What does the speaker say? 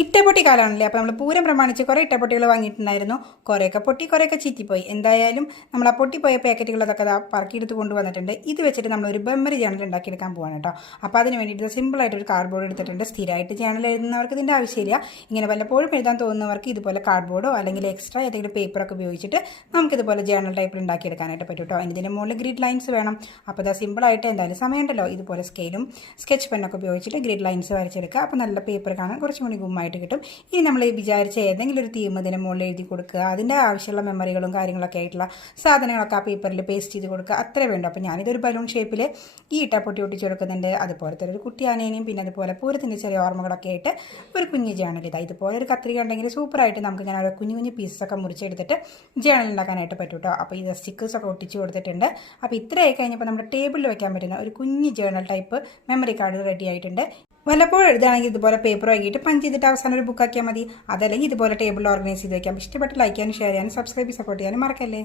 ഇട്ടപ്പൊട്ടി കാലമാണല്ലേ. അപ്പോൾ നമ്മൾ പൂരം പ്രമാണിച്ച് കുറേ ഇട്ടപ്പൊട്ടികൾ വാങ്ങിയിട്ടുണ്ടായിരുന്നു. കുറേയൊക്കെ പൊട്ടി, കുറേയൊക്കെ ചീറ്റിപ്പോയി. എന്തായാലും നമ്മൾ ആ പൊട്ടിപ്പോയ പാക്കറ്റുകളൊക്കെ പറക്കിയെടുത്ത് കൊണ്ടുവന്നിട്ടുണ്ട്. ഇത് വെച്ചിട്ട് നമ്മളൊരു മെമ്മറി ജേണൽ ഉണ്ടാക്കിയെടുക്കാൻ പോവാണ് കേട്ടോ. അപ്പോൾ അതിന് വേണ്ടിയിട്ട് സിമ്പിളായിട്ടൊരു കാർഡ്ബോർഡ് എടുത്തിട്ടുണ്ട്. സ്ഥിരമായിട്ട് ജേണൽ എഴുതുന്നവർക്ക് ഇതിൻ്റെ ആവശ്യമില്ല. ഇങ്ങനെ വല്ലപ്പോഴും എഴുതാൻ തോന്നുന്നവർക്ക് ഇതുപോലെ കാർഡ്ബോർഡോ അല്ലെങ്കിൽ എക്സ്ട്രാ ഏതെങ്കിലും പേപ്പറൊക്കെ ഉപയോഗിച്ചിട്ട് നമുക്കിതുപോലെ ജേണൽ ടൈപ്പിൽ ഉണ്ടാക്കിയെടുക്കാനായിട്ട് പറ്റും കേട്ടോ. ഇതിൻ്റെ മുകളിൽ ഗ്രിഡ് ലൈൻസ് വേണം. അപ്പോൾ ഇതാ സിമ്പിളായിട്ട് എന്തായാലും സമയമുണ്ടല്ലോ, ഇതുപോലെ സ്കെയിലും സ്കെച്ച് പെന്നൊക്കെ ഉപയോഗിച്ചിട്ട് ഗ്രിഡ് ലൈൻസ് വരച്ചെടുക്കുക. അപ്പോൾ നല്ല പേപ്പർ കാണാൻ കുറച്ചും കൂടി ഗുമ്മായിട്ട് കിട്ടും. ഇനി നമ്മൾ വിചാരിച്ച ഏതെങ്കിലും ഒരു തീം ഇതിന് മുകളിൽ എഴുതി കൊടുക്കുക. അതിൻ്റെ ആവശ്യമുള്ള മെമ്മറികളും കാര്യങ്ങളൊക്കെ ആയിട്ടുള്ള സാധനങ്ങളൊക്കെ ആ പേപ്പറിൽ പേസ്റ്റ് ചെയ്ത് കൊടുക്കുക. അത്രേ വേണ്ടു. അപ്പോൾ ഞാനിതൊരു ബലൂൺ ഷേപ്പിൽ ഈ ഇട്ടപ്പൊട്ടി ഒട്ടിച്ച് കൊടുക്കുന്നുണ്ട്. അതുപോലത്തെ ഒരു കുട്ടിയാനേനെയും പിന്നെ അതുപോലെ പൂരത്തിൻ്റെ ചെറിയ ഓർമ്മകളൊക്കെ ആയിട്ട് ഒരു കുഞ്ഞ് ജേണൽ ഇതാ. ഇതുപോലെ ഒരു കത്രിക ഉണ്ടെങ്കിൽ സൂപ്പറായിട്ട് നമുക്ക് ഇങ്ങനെ ഓരോ കുഞ്ഞു കുഞ്ഞു പീസൊക്കെ മുറിച്ചെടുത്തിട്ട് ജേണൽ ഉണ്ടാക്കാനായിട്ട് പറ്റും കേട്ടോ. അപ്പോൾ ഇത് സ്റ്റിക്കേഴ്സൊക്കെ ഒട്ടിച്ച് കൊടുത്തിട്ടുണ്ട്. അപ്പോൾ ഇത്രയായി കഴിഞ്ഞപ്പോൾ നമ്മുടെ ടേബിളിൽ വെക്കാൻ പറ്റുന്ന ഒരു കുഞ്ഞ് journal type memory card ready ആയിട്ടുണ്ട്. വല്ലപ്പോഴും എഴുതുകയാണെങ്കിൽ ഇതുപോലെ പേപ്പർ വാങ്ങിയിട്ട് പഞ്ച് ചെയ്തിട്ട് അവസാനം ഒരു ബുക്കാക്കിയാൽ മതി. അതല്ലെങ്കിൽ ഇതുപോലെ ടേബിളിൽ ഓർഗനൈസ് ചെയ്ത് വയ്ക്കാം. ഇഷ്ടപ്പെട്ട് ലൈക്ക് ചെയ്യാനും ഷെയർ ചെയ്യാനും സബ്സ്ക്രൈബ് സപ്പോർട്ട് ചെയ്യാനും മറക്കല്ലേ.